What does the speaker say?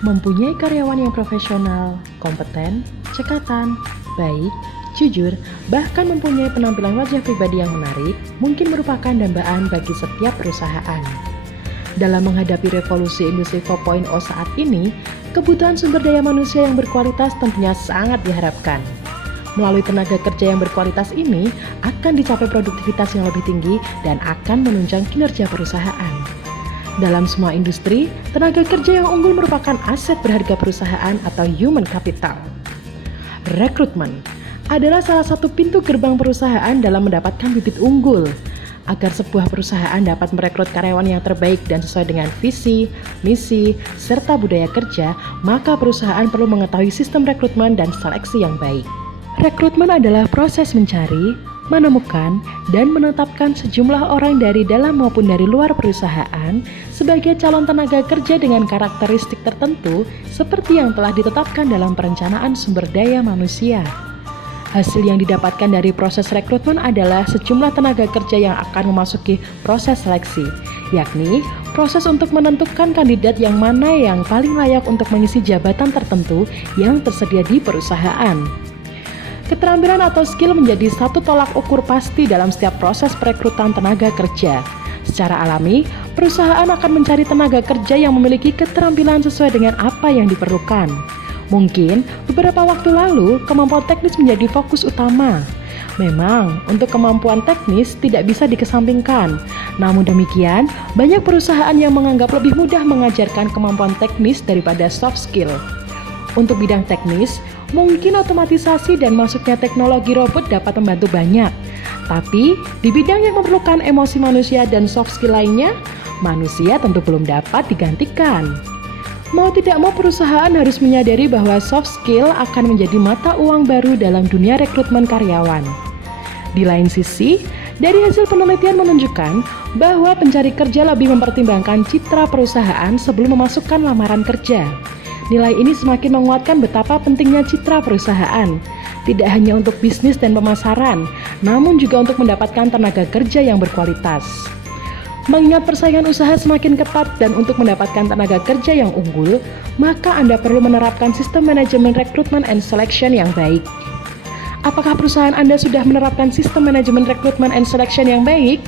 Mempunyai karyawan yang profesional, kompeten, cekatan, baik, jujur, bahkan mempunyai penampilan wajah pribadi yang menarik, mungkin merupakan dambaan bagi setiap perusahaan. Dalam menghadapi revolusi industri 4.0 saat ini, kebutuhan sumber daya manusia yang berkualitas tentunya sangat diharapkan. Melalui tenaga kerja yang berkualitas ini, akan dicapai produktivitas yang lebih tinggi dan akan menunjang kinerja perusahaan. Dalam semua industri, tenaga kerja yang unggul merupakan aset berharga perusahaan atau human capital. Rekrutmen adalah salah satu pintu gerbang perusahaan dalam mendapatkan bibit unggul. Agar sebuah perusahaan dapat merekrut karyawan yang terbaik dan sesuai dengan visi, misi, serta budaya kerja, maka perusahaan perlu mengetahui sistem rekrutmen dan seleksi yang baik. Rekrutmen adalah proses mencari, menemukan, dan menetapkan sejumlah orang dari dalam maupun dari luar perusahaan sebagai calon tenaga kerja dengan karakteristik tertentu seperti yang telah ditetapkan dalam perencanaan sumber daya manusia. Hasil yang didapatkan dari proses rekrutmen adalah sejumlah tenaga kerja yang akan memasuki proses seleksi, yakni proses untuk menentukan kandidat yang mana yang paling layak untuk mengisi jabatan tertentu yang tersedia di perusahaan. Keterampilan atau skill menjadi satu tolak ukur pasti dalam setiap proses perekrutan tenaga kerja. Secara alami, perusahaan akan mencari tenaga kerja yang memiliki keterampilan sesuai dengan apa yang diperlukan. Mungkin beberapa waktu lalu, kemampuan teknis menjadi fokus utama. Memang, untuk kemampuan teknis tidak bisa dikesampingkan. Namun demikian, banyak perusahaan yang menganggap lebih mudah mengajarkan kemampuan teknis daripada soft skill. Untuk bidang teknis, mungkin otomatisasi dan masuknya teknologi robot dapat membantu banyak. Tapi, di bidang yang memerlukan emosi manusia dan soft skill lainnya, manusia tentu belum dapat digantikan. Mau tidak mau, perusahaan harus menyadari bahwa soft skill akan menjadi mata uang baru dalam dunia rekrutmen karyawan. Di lain sisi, dari hasil penelitian menunjukkan bahwa pencari kerja lebih mempertimbangkan citra perusahaan sebelum memasukkan lamaran kerja. Nilai ini semakin menguatkan betapa pentingnya citra perusahaan, tidak hanya untuk bisnis dan pemasaran, namun juga untuk mendapatkan tenaga kerja yang berkualitas. Mengingat persaingan usaha semakin ketat dan untuk mendapatkan tenaga kerja yang unggul, maka Anda perlu menerapkan sistem manajemen rekrutmen and selection yang baik. Apakah perusahaan Anda sudah menerapkan sistem manajemen rekrutmen and selection yang baik?